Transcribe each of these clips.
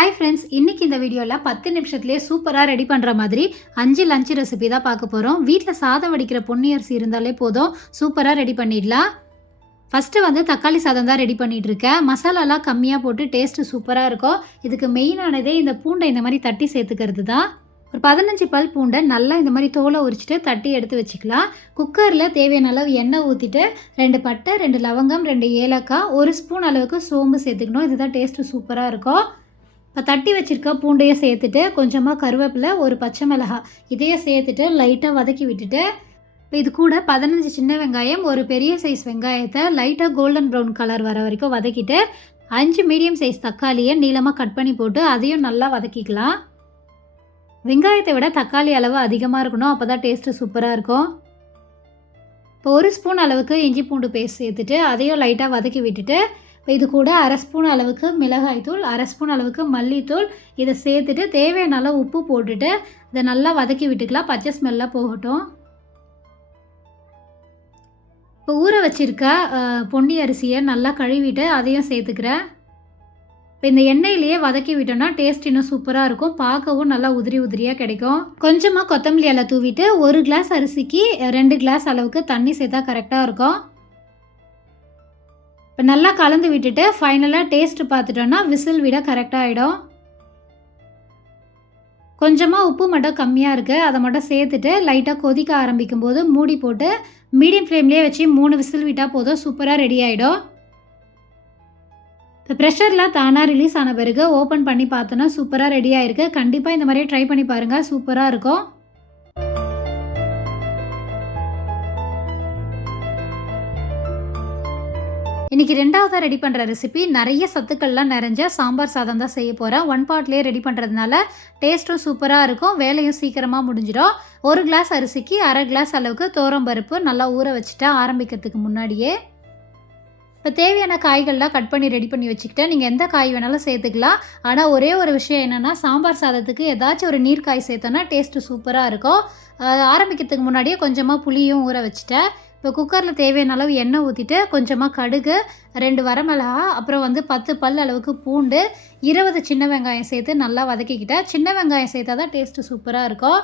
Hi friends, இன்றைக்கி இந்த வீடியோவில் 10 நிமிஷத்துலேயே சூப்பராக ரெடி பண்ணுற மாதிரி 5 லஞ்ச் ரெசிபி தான் பார்க்க போகிறோம். வீட்டில் சாதம் வடிக்கிற பொன்னி அரிசி இருந்தாலே போதும், சூப்பராக ரெடி பண்ணிடலாம். ஃபஸ்ட்டு வந்து தக்காளி சாதம் தான் ரெடி பண்ணிகிட்ருக்கேன். மசாலாலாம் கம்மியாக போட்டு டேஸ்ட்டு சூப்பராக இருக்கும். இதுக்கு மெயினானதே இந்த பூண்டை இந்த மாதிரி தட்டி சேர்த்துக்கிறது தான். ஒரு 15 பல் பூண்டை நல்லா இந்த மாதிரி தோலை உரிச்சிட்டு தட்டி எடுத்து வச்சுக்கலாம். குக்கரில் தேவையான அளவு எண்ணெய் ஊற்றிட்டு 2 பட்டை, 2 லவங்கம், 2 ஏலக்காய், 1 ஸ்பூன் அளவுக்கு சோம்பு சேர்த்துக்கணும். இதுதான் டேஸ்ட்டு சூப்பராக இருக்கும். இப்போ தட்டி வச்சுருக்க பூண்டையை சேர்த்துட்டு கொஞ்சமாக கருவேப்பிலை, ஒரு பச்சை மிளகாய் இதையும் சேர்த்துட்டு லைட்டாக வதக்கி விட்டுட்டு இப்போ இது கூட 15 சின்ன வெங்காயம், ஒரு பெரிய சைஸ் வெங்காயத்தை லைட்டாக கோல்டன் ப்ரௌன் கலர் வர வரைக்கும் வதக்கிட்டு 5 மீடியம் சைஸ் தக்காளியை நீளமாக கட் பண்ணி போட்டு அதையும் நல்லா வதக்கிக்கலாம். வெங்காயத்தை விட தக்காளி அளவு அதிகமாக இருக்கணும், அப்போ தான் டேஸ்ட்டு சூப்பராக இருக்கும். இப்போ 1 ஸ்பூன் அளவுக்கு இஞ்சி பூண்டு பேஸ்ட் சேர்த்துட்டு அதையும் லைட்டாக வதக்கி விட்டுட்டு இப்போ இது கூட 1/2 ஸ்பூன் அளவுக்கு மிளகாய்த்தூள், 1/2 ஸ்பூன் அளவுக்கு மல்லித்தூள் இதை சேர்த்துட்டு தேவையான அளவு உப்பு போட்டுட்டு இதை நல்லா வதக்கி விட்டுக்கலாம். பச்சை ஸ்மெல்லாம் போகட்டும். இப்போ ஊற வச்சுருக்க பொன்னி அரிசியை நல்லா கழுவிட்டு அதையும் சேர்த்துக்கிறேன். இப்போ இந்த எண்ணெயிலேயே வதக்கி விட்டோம்னா டேஸ்ட் இன்னும் சூப்பராக இருக்கும். பார்க்கவும் நல்லா உதிரி உதிரியாக கிடைக்கும். கொஞ்சமாக கொத்தமல்லி எல்லாம் தூவிட்டு 1 கிளாஸ் அரிசிக்கு 2 கிளாஸ் அளவுக்கு தண்ணி சேர்த்தா கரெக்டாக இருக்கும். இப்போ நல்லா கலந்து விட்டுட்டு ஃபைனலாக டேஸ்ட்டு பார்த்துட்டோன்னா விசில் விட கரெக்டாக ஆகிடும். கொஞ்சமாக உப்பு மட்டும் கம்மியாக இருக்குது, அதை மட்டும் சேர்த்துட்டு லைட்டாக கொதிக்க ஆரம்பிக்கும் போது மூடி போட்டு மீடியம் ஃப்ளேம்லேயே வச்சு 3 விசில் விட்டால் போதும், சூப்பராக ரெடி ஆகிடும். இப்போ ப்ரெஷர்லாம் தானாக ரிலீஸ் ஆன பிறகு ஓப்பன் பண்ணி பார்த்தோன்னா சூப்பராக ரெடி ஆகிருக்கு. கண்டிப்பாக இந்த மாதிரியே ட்ரை பண்ணி பாருங்கள், சூப்பராக இருக்கும். இன்றைக்கி 2வதாக ரெடி பண்ணுற ரெசிபி நிறைய சத்துக்கள்லாம் நிறைஞ்ச சாம்பார் சாதம் தான் செய்ய போகிறேன். 1 பாட்லேயே ரெடி பண்ணுறதுனால டேஸ்ட்டும் சூப்பராக இருக்கும், வேலையும் சீக்கிரமாக முடிஞ்சிடும். 1 கிளாஸ் அரிசிக்கு 1/2 கிளாஸ் அளவுக்கு துவரம்பருப்பு நல்லா ஊற வச்சுட்டேன் ஆரம்பிக்கிறதுக்கு முன்னாடியே. இப்போ தேவையான காய்கள்லாம் கட் பண்ணி ரெடி பண்ணி வச்சுக்கிட்டேன். நீங்கள் எந்த காய் வேணாலும் சேர்த்துக்கலாம். ஆனால் ஒரே ஒரு விஷயம் என்னென்னா, சாம்பார் சாதத்துக்கு ஏதாச்சும் ஒரு நீர்க்காய் சேர்த்தோன்னா டேஸ்ட்டு சூப்பராக இருக்கும். ஆரம்பிக்கிறதுக்கு முன்னாடியே கொஞ்சமாக புளியும் ஊற வச்சுட்டேன். இப்போ குக்கரில் தேவையான அளவு எண்ணெய் ஊற்றிட்டு கொஞ்சமாக கடுகு, 2 வரமிளகா, அப்புறம் வந்து 10 பல் அளவுக்கு பூண்டு, 20 சின்ன வெங்காயம் சேர்த்து நல்லா வதக்கிக்கிட்டேன். சின்ன வெங்காயம் சேர்த்தா தான் டேஸ்ட்டு சூப்பராக இருக்கும்.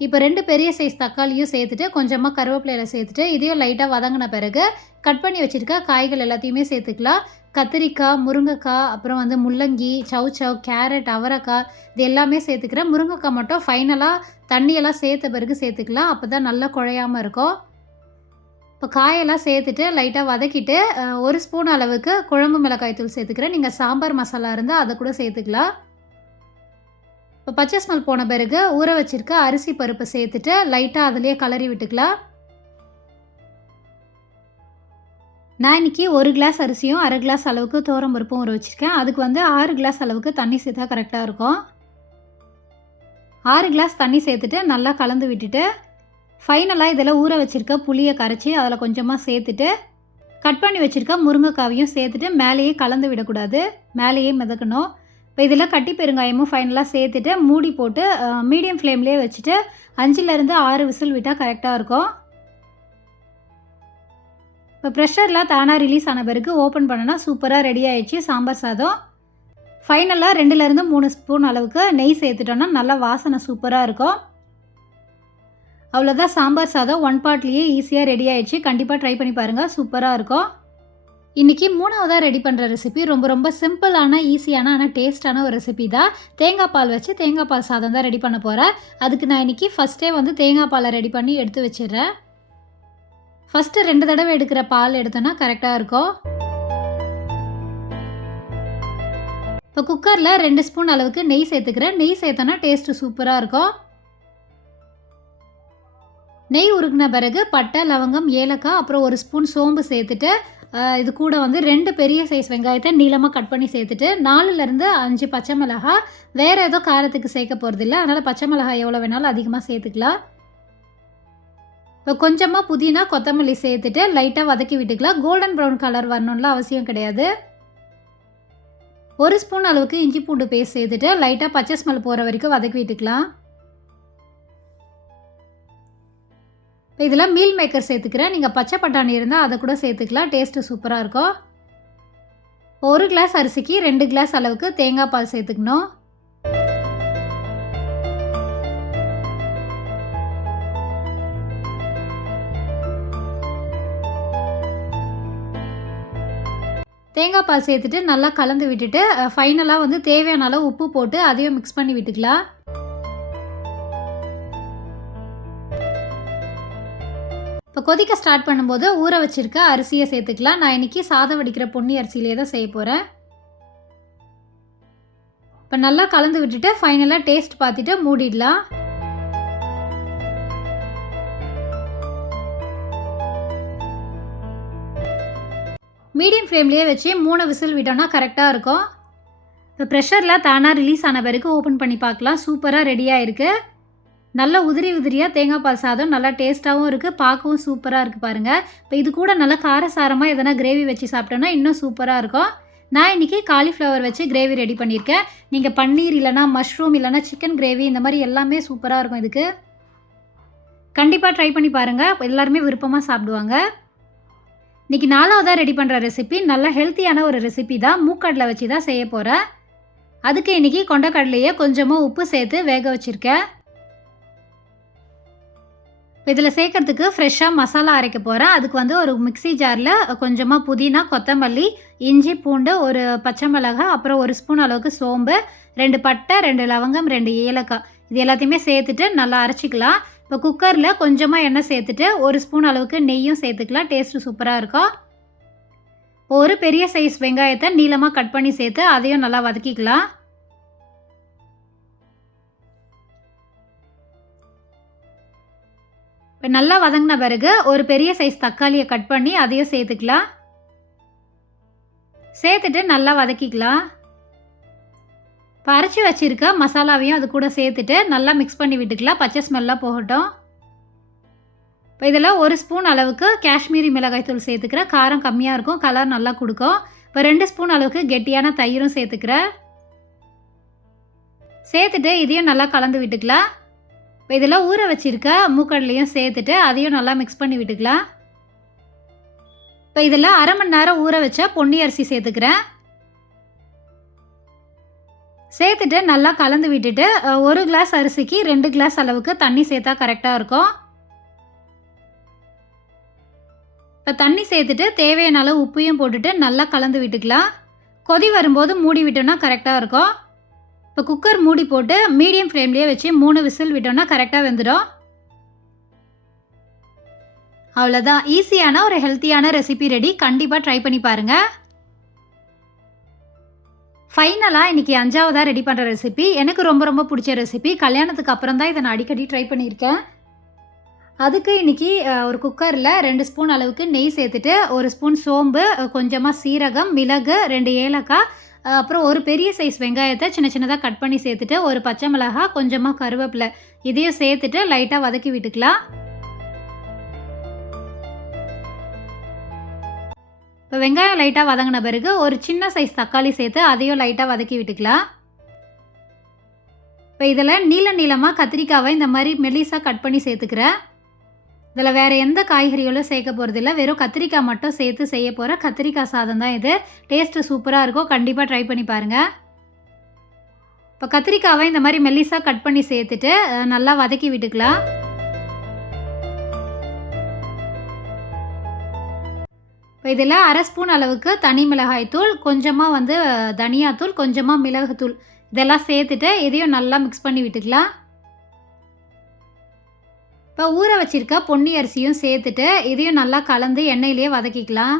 இப்போ 2 பெரிய சைஸ் தக்காளியும் சேர்த்துட்டு கொஞ்சமாக கருவேப்பிலையில் சேர்த்துட்டு இதையும் லைட்டாக வதங்கின பிறகு கட் பண்ணி வச்சுருக்க காய்கள் எல்லாத்தையுமே சேர்த்துக்கலாம். கத்திரிக்காய், முருங்கைக்காய், அப்புறம் வந்து முள்ளங்கி, சவ், கேரட், அவரைக்காய் இது எல்லாமே சேர்த்துக்கிறேன். முருங்கைக்காய் மட்டும் ஃபைனலாக தண்ணியெல்லாம் சேர்த்த பிறகு சேர்த்துக்கலாம், அப்போ தான் நல்லா குழையாமல் இருக்கும். இப்போ காயெல்லாம் சேர்த்துட்டு லைட்டாக வதக்கிட்டு 1 ஸ்பூன் அளவுக்கு குழம்பு மிளகாய் தூள் சேர்த்துக்கிறேன். நீங்கள் சாம்பார் மசாலா இருந்தால் அதை கூட சேர்த்துக்கலாம். இப்போ பச்சை ஸ்மெல் போன பிறகு ஊற வச்சுருக்க அரிசி பருப்பை சேர்த்துட்டு லைட்டாக அதிலே கலரி விட்டுக்கலாம். நான் இன்றைக்கி 1 கிளாஸ் அரிசியும் 1/2 கிளாஸ் அளவுக்கு துவரம் பருப்பும் ஊற வச்சுருக்கேன். அதுக்கு வந்து 6 கிளாஸ் அளவுக்கு தண்ணி சேர்த்தா கரெக்டாக இருக்கும். 6 கிளாஸ் தண்ணி சேர்த்துட்டு நல்லா கலந்து விட்டுட்டு ஃபைனலாக இதில் ஊற வச்சுருக்க புளியை கரைச்சி அதில் கொஞ்சமாக சேர்த்துட்டு கட் பண்ணி வச்சுருக்க முருங்கைக்காவையும் சேர்த்துட்டு மேலேயே கலந்து விடக்கூடாது, மேலேயே மிதக்கணும். இப்போ இதில் கட்டி பெருங்காயமும் ஃபைனலாக சேர்த்துட்டு மூடி போட்டு மீடியம் ஃப்ளேம்லேயே வச்சுட்டு 5லேருந்து 6 விசில் விட்டால் கரெக்டாக இருக்கும். இப்போ ப்ரெஷர்லாம் தானாக ரிலீஸ் ஆன பிறகு ஓப்பன் பண்ணனா சூப்பராக ரெடி ஆகிடுச்சு சாம்பார் சாதம். ஃபைனலாக 2லேருந்து 3 ஸ்பூன் அளவுக்கு நெய் சேர்த்துட்டோன்னா நல்லா வாசனை சூப்பராக இருக்கும். அவ்வளோதான், சாம்பார் சாதம் 1 பாட்லேயே ஈஸியாக ரெடி ஆகிடுச்சு. கண்டிப்பாக ட்ரை பண்ணி பாருங்கள், சூப்பராக இருக்கும். இன்றைக்கி 3வதாக ரெடி பண்ணுற ரெசிபி ரொம்ப சிம்பிளான, ஈஸியான, ஆனால் டேஸ்ட்டான ஒரு ரெசிபி தான். தேங்காய் பால் வச்சு தேங்காய் பால் சாதம் தான் ரெடி பண்ண போகிறேன். அதுக்கு நான் இன்றைக்கி ஃபஸ்ட்டே வந்து தேங்காய் பாலை ரெடி பண்ணி எடுத்து வச்சிடுறேன். ஃபஸ்ட்டு 2 தடவை எடுக்கிற பால் எடுத்தோன்னா கரெக்டாக இருக்கும். இப்போ குக்கரில் 2 ஸ்பூன் அளவுக்கு நெய் சேர்த்துக்கிறேன். நெய் சேர்த்தோன்னா டேஸ்ட்டு சூப்பராக இருக்கும். நெய் உருகின பிறகு பட்டை, லவங்கம், ஏலக்காய், அப்புறம் 1 ஸ்பூன் சோம்பு சேர்த்துட்டு இது கூட வந்து 2 பெரிய சைஸ் வெங்காயத்தை நீளமாக கட் பண்ணி சேர்த்துட்டு 4லேருந்து 5 பச்சை மிளகாய், வேறு ஏதோ காரத்துக்கு சேர்க்க போகிறதில்ல, அதனால் பச்சை மிளகாய் எவ்வளோ வேணாலும் அதிகமாக சேர்த்துக்கலாம். இப்போ கொஞ்சமாக புதினா, கொத்தமல்லி சேர்த்துட்டு லைட்டாக வதக்கி விட்டுக்கலாம். கோல்டன் ப்ரௌன் கலர் வரணும்லாம் அவசியம் கிடையாது. 1 ஸ்பூன் அளவுக்கு இஞ்சி பூண்டு பேஸ்ட் சேர்த்துட்டு லைட்டாக பச்சை ஸ்மெல் போகிற வரைக்கும் வதக்கி விட்டுக்கலாம். இதில் மீல் மேக்கர் சேர்த்துக்கிறேன். நீங்கள் பச்சை பட்டாணி இருந்தால் அதை கூட சேர்த்துக்கலாம், டேஸ்ட்டு சூப்பராக இருக்கும். 1 கிளாஸ் அரிசிக்கு 2 கிளாஸ் அளவுக்கு தேங்காய் பால் சேர்த்துக்கணும். தேங்காய் பால் சேர்த்துட்டு நல்லா கலந்து விட்டுட்டு ஃபைனலாக வந்து தேவையான அளவு உப்பு போட்டு அதையும் மிக்ஸ் பண்ணி விட்டுக்கலாம். இப்போ கொதிக்க ஸ்டார்ட் பண்ணும்போது ஊற வச்சுருக்க அரிசியை சேர்த்துக்கலாம். நான் இன்றைக்கி சாதம் வடிக்கிற பொன்னி அரிசியிலே தான் செய்ய போகிறேன். இப்போ நல்லா கலந்து விட்டுட்டு ஃபைனலாக டேஸ்ட் பார்த்துட்டு மூடிடலாம். மீடியம் ஃப்ளேம்லேயே வச்சு 3 விசில் விட்டோன்னா கரெக்டாக இருக்கும். இப்போ ப்ரெஷரில் தானாக ரிலீஸ் ஆன பிறகு ஓப்பன் பண்ணி பார்க்கலாம். சூப்பராக ரெடியாக இருக்குது. நல்லா உதிரி உதிரியாக தேங்காய் பால் சாதம் நல்லா டேஸ்ட்டாகவும் இருக்குது, பார்க்கவும் சூப்பராக இருக்குது பாருங்கள். இப்போ இது கூட நல்லா காரசாரமாக எதனா கிரேவி வச்சு சாப்பிட்டோன்னா இன்னும் சூப்பராக இருக்கும். நான் இன்றைக்கி காலிஃப்ளவர் வச்சு கிரேவி ரெடி பண்ணியிருக்கேன். நீங்கள் பன்னீர் இல்லைனா மஷ்ரூம் இல்லைனா சிக்கன் கிரேவி இந்த மாதிரி எல்லாமே சூப்பராக இருக்கும். இதுக்கு கண்டிப்பாக ட்ரை பண்ணி பாருங்கள். எல்லாருமே விருப்பமாக சாப்பிடுவாங்க. இன்றைக்கி 4வதாக ரெடி பண்ணுற ரெசிபி நல்ல ஹெல்த்தியான ஒரு ரெசிபி தான். மூக்கடலை வச்சு தான் செய்ய போகிறேன். அதுக்கு இன்றைக்கி கொண்டக்கடலையே கொஞ்சமாக உப்பு சேர்த்து வேக வச்சுருக்கேன். இதில் சேர்க்கறதுக்கு ஃப்ரெஷ்ஷாக மசாலா அரைக்க போகிறேன். அதுக்கு வந்து ஒரு மிக்ஸி ஜாரில் கொஞ்சமாக புதினா, கொத்தமல்லி, இஞ்சி, பூண்டு, ஒரு பச்சை மிளகாய், அப்புறம் 1 ஸ்பூன் அளவுக்கு சோம்பு, 2 பட்டை, 2 லவங்கம், 2 ஏலக்காய் இது எல்லாத்தையுமே சேர்த்துட்டு நல்லா அரைச்சிக்கலாம். இப்போ குக்கரில் கொஞ்சமாக எண்ணெய் சேர்த்துட்டு 1 ஸ்பூன் அளவுக்கு நெய்யும் சேர்த்துக்கலாம். டேஸ்ட்டு சூப்பராக இருக்கும். ஒரு பெரிய சைஸ் வெங்காயத்தை நீளமாக கட் பண்ணி சேர்த்து அதையும் நல்லா வதக்கிக்கலாம். இப்போ நல்லா வதங்கின பிறகு ஒரு பெரிய சைஸ் தக்காளியை கட் பண்ணி அதையும் சேர்த்துக்கலாம். சேர்த்துட்டு நல்லா வதக்கிக்கலாம். இப்போ அரைச்சி வச்சுருக்க மசாலாவையும் அது கூட சேர்த்துட்டு நல்லா மிக்ஸ் பண்ணி விட்டுக்கலாம். பச்சை ஸ்மெல்லாம் போகட்டும். இப்போ இதில் 1 ஸ்பூன் அளவுக்கு காஷ்மீரி மிளகாய் தூள் சேர்த்துக்கிறேன். காரம் கம்மியாக இருக்கும், கலர் நல்லா கொடுக்கும். இப்போ 2 ஸ்பூன் அளவுக்கு கெட்டியான தயிரும் சேர்த்துக்கிறேன். சேர்த்துட்டு இதையும் நல்லா கலந்து விட்டுக்கலாம். இப்போ இதில் ஊற வச்சுருக்க மூக்கடலையும் சேர்த்துட்டு அதையும் நல்லா மிக்ஸ் பண்ணி விட்டுக்கலாம். இப்போ இதில் அரை மணி நேரம் ஊற வச்ச பொன்னி அரிசி சேர்த்துக்கிறேன். சேர்த்துட்டு நல்லா கலந்து விட்டுட்டு 1 கிளாஸ் அரிசிக்கு 2 கிளாஸ் அளவுக்கு தண்ணி சேர்த்தா கரெக்டாக இருக்கும். இப்போ தண்ணி சேர்த்துட்டு தேவையான அளவு உப்பையும் போட்டுட்டு நல்லா கலந்து விட்டுக்கலாம். கொதி வரும்போது மூடி விட்டோன்னா கரெக்டாக இருக்கும். இப்போ குக்கர் மூடி போட்டு மீடியம் ஃப்ளேம்லேயே வச்சு 3 விசில் விட்டோன்னா கரெக்டாக வெந்துடும். அவ்வளோதான். ஈஸியான ஒரு ஹெல்த்தியான ரெசிபி ரெடி. கண்டிப்பாக ட்ரை பண்ணி பாருங்கள். ஃபைனலாக இன்றைக்கி 5வதாக ரெடி பண்ணுற ரெசிபி எனக்கு ரொம்ப ரொம்ப பிடிச்ச ரெசிபி. கல்யாணத்துக்கு அப்புறம் தான் இதை நான் அடிக்கடி ட்ரை பண்ணியிருக்கேன். அதுக்கு இன்றைக்கி ஒரு குக்கரில் 2 ஸ்பூன் அளவுக்கு நெய் சேர்த்துட்டு 1 ஸ்பூன் சோம்பு, கொஞ்சமாக சீரகம், மிளகு, 2 ஏலக்காய், அப்புறம் ஒரு பெரிய சைஸ் வெங்காயத்தை சின்ன சின்னதாக கட் பண்ணி சேர்த்துட்டு 1 பச்சை மிளகாய், கொஞ்சமாக கருவேப்பிலை இதையும் சேர்த்துட்டு லைட்டாக வதக்கி விட்டுக்கலாம். இப்போ வெங்காயம் லைட்டாக வதங்கின பிறகு ஒரு சின்ன சைஸ் தக்காளி சேர்த்து அதையும் லைட்டாக வதக்கி விட்டுக்கலாம். இப்போ இதில் நீளமாக கத்திரிக்காவை இந்த மாதிரி மெலிசாக கட் பண்ணி சேர்த்துக்கிறேன். இதில் வேறு எந்த காய்கறிகளும் சேர்க்க போகிறதில்ல, வெறும் கத்திரிக்காய் மட்டும் சேர்த்து செய்ய போகிற கத்திரிக்காய் சாதம் தான் இது. டேஸ்ட்டு சூப்பராக இருக்கும். கண்டிப்பாக ட்ரை பண்ணி பாருங்கள். இப்போ கத்திரிக்காவை இந்த மாதிரி மெல்லிசாக கட் பண்ணி சேர்த்துட்டு நல்லா வதக்கி விட்டுக்கலாம். இப்போ இதில் அரை ஸ்பூன் அளவுக்கு தனி மிளகாய் தூள், கொஞ்சமாக வந்து தனியாத்தூள், கொஞ்சமாக மிளகுத்தூள் இதெல்லாம் சேர்த்துட்டு இதையும் நல்லா மிக்ஸ் பண்ணி விட்டுக்கலாம். இப்போ ஊற வச்சுருக்க பொன்னி அரிசியும் சேர்த்துட்டு இதையும் நல்லா கலந்து எண்ணெயிலேயே வதக்கிக்கலாம்.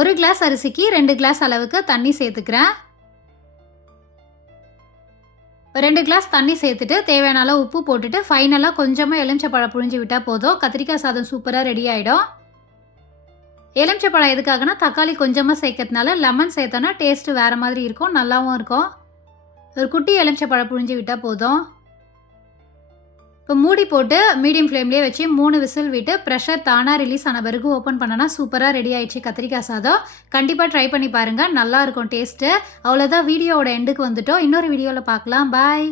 ஒரு கிளாஸ் அரிசிக்கு 2 கிளாஸ் அளவுக்கு தண்ணி சேர்த்துக்கிறேன். 2 கிளாஸ் தண்ணி சேர்த்துட்டு தேவையான அளவு உப்பு போட்டுட்டு ஃபைனலாக கொஞ்சமாக எலுமிச்சப்பழம் புழிஞ்சு விட்டால் போதும். கத்திரிக்காய் சாதம் சூப்பராக ரெடி ஆகிடும். எலுமிச்சப்பழம் எதுக்காகனா தக்காளி கொஞ்சமாக சேர்க்கறதுனால, லெமன் சேர்த்தோன்னா டேஸ்ட்டு வேறு மாதிரி இருக்கும், நல்லாவும் இருக்கும். ஒரு குட்டி எலுமிச்சப்பழம் புழிஞ்சு விட்டால் போதும். இப்போ மூடி போட்டு மீடியம் ஃப்ளேம்லேயே வச்சு 3 விசில் விட்டு ப்ரெஷர் தானாக ரிலீஸ் ஆன பிறகு ஓப்பன் பண்ணனா சூப்பராக ரெடி ஆயிடுச்சு கத்திரிக்காய் சாதம். கண்டிப்பாக ட்ரை பண்ணி பாருங்கள், நல்லாயிருக்கும் டேஸ்ட்டு. அவ்வளோதான், வீடியோவோட எண்டுக்கு வந்துட்டோம். இன்னொரு வீடியோவில் பார்க்கலாம். பாய்.